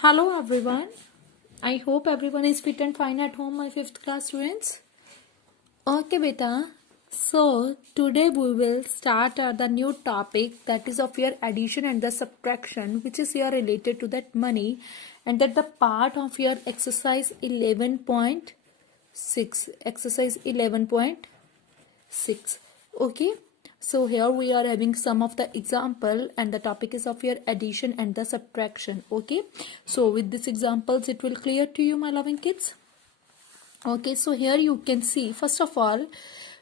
Hello everyone. I hope everyone is fit and fine at home, my 5th class students. Okay, beta. So today we will start the new topic, that is of your addition and the subtraction, which is here related to that money, and that the part of your exercise 11.6. Exercise 11.6. Okay. So here we are having some of the example, and the topic is of your addition and the subtraction. Okay. So with these examples it will clear to you, my loving kids. Okay, so here you can see, first of all,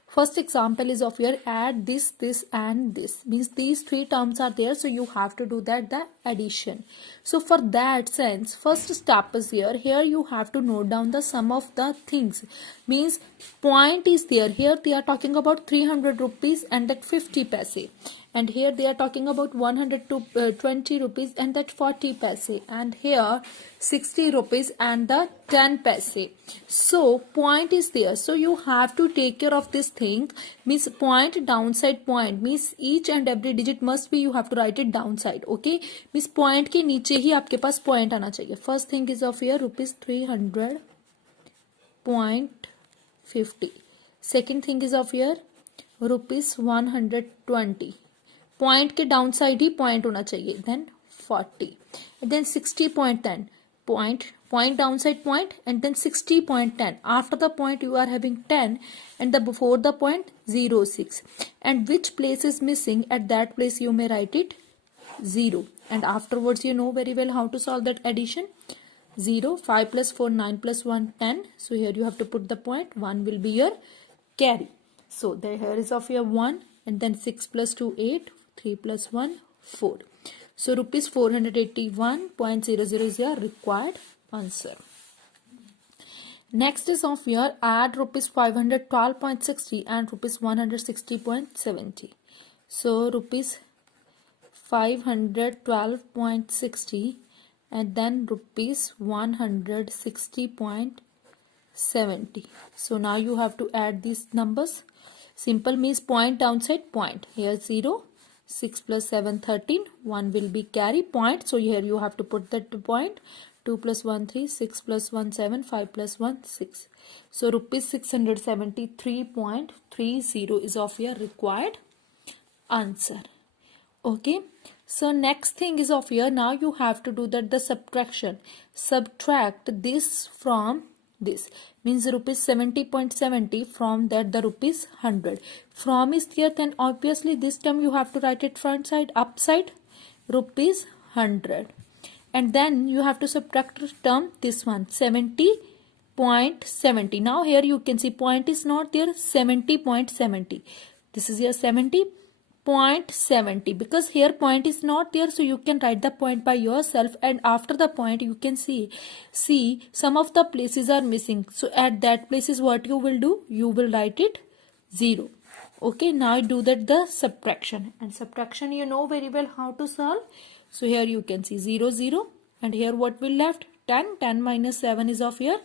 first example is of your add this and this, means these three terms are there, so you have to do that the addition. So for that sense, first step is here you have to note down the sum of the things, means point is there. Here they are talking about 300 rupees and that 50 paise, and here they are talking about 120 rupees and that 40 paise, and here 60 rupees and the 10 paise. So point is there, so you have to take care of this thing, means point downside point, means each and every digit must be, you have to write it downside. Okay, means point के नीचे ही आपके पास point आना चाहिए. First thing is of here rupees 300.50. Second thing is of here rupees 120. Point के down side ही point होना चाहिए. Then 40, and then 60.10. Point downside point, and then 60.10. After the point you are having 10, and the before the point 06, and which place is missing, at that place you may write it 0, and afterwards you know very well how to solve that addition. 0, 5 plus 4, 9 plus 1, 10. So here you have to put the point. 1 will be your carry. So there here is of your 1, and then 6 plus 2, 8, 3 plus 1, 4. So rupees 481.00 is your required answer. Next is of your add rupees 512.60 and rupees 160.70. So rupees 512.60 and then rupees 160.70. So now you have to add these numbers. Simple, means point downside point. Here 0, 6 plus 7, 13, 1 will be carry point. So here you have to put that point. 2 plus 1, 3, 6 plus 1, 7, 5 plus 1, 6. So rupees 673.30 is of your required answer. Okay. So next thing is of here, now you have to do that the subtraction. Subtract this from this, means rupees 70.70 from that the rupees 100. From is there, then obviously this term you have to write it front side, upside, rupees 100. And then you have to subtract the term, this one, 70.70. Now here you can see point is not there, 70.70. This is your 70.70, because here point is not there, so you can write the point by yourself, and after the point you can see some of the places are missing. So at that places what you will do, you will write it 0. Okay, now do that the subtraction, and subtraction you know very well how to solve. So here you can see 0, 0, and here what will left, 10. 10 minus 7 is of here,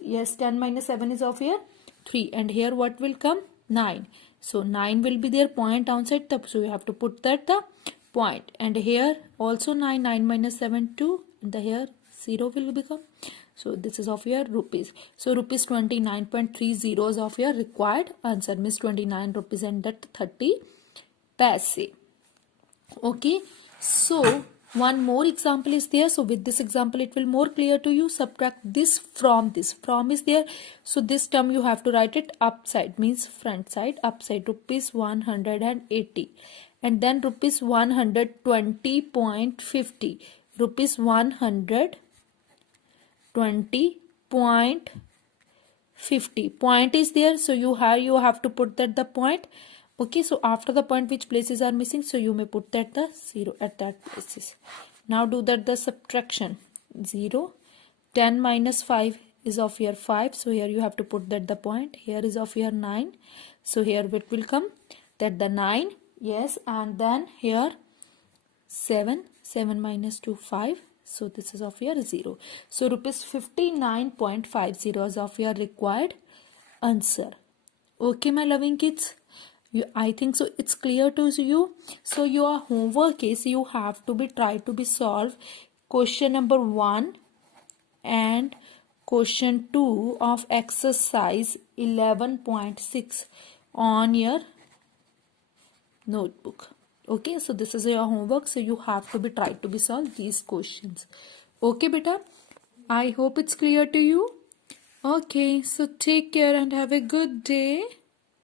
yes, 10 minus 7 is of here 3, and here what will come, 9. So 9 will be their point downside, so you have to put that the point, and here also 9. 9 minus 7, 2, and the here 0 will become. So this is of your rupees. So rupees 29.30 is of your required answer, means 29 rupees and that 30 paise. Okay, so one more example is there. So with this example it will more clear to you. Subtract this from this. From is there, so this term you have to write it upside, means front side, upside, rupees 180, and then rupees 120.50, rupees 120.50. Point is there, so you have to put that the point. Okay, so after the point which places are missing, so you may put that the 0 at that places. Now do that the subtraction. 0, 10 minus 5 is of your 5, so here you have to put that the point. Here is of your 9, so here what will come, that the 9, yes, and then here 7. 7 minus 2, 5. So this is of your 0. So rupees 59.50 is of your required answer. Okay, my loving kids. I think so it's clear to you. So your homework is, you have to be try to be solve question number 1 and question 2 of exercise 11.6 on your notebook. Okay, so this is your homework, so you have to be tried to be solve these questions. Okay beta, I hope it's clear to you. Okay, so take care and have a good day.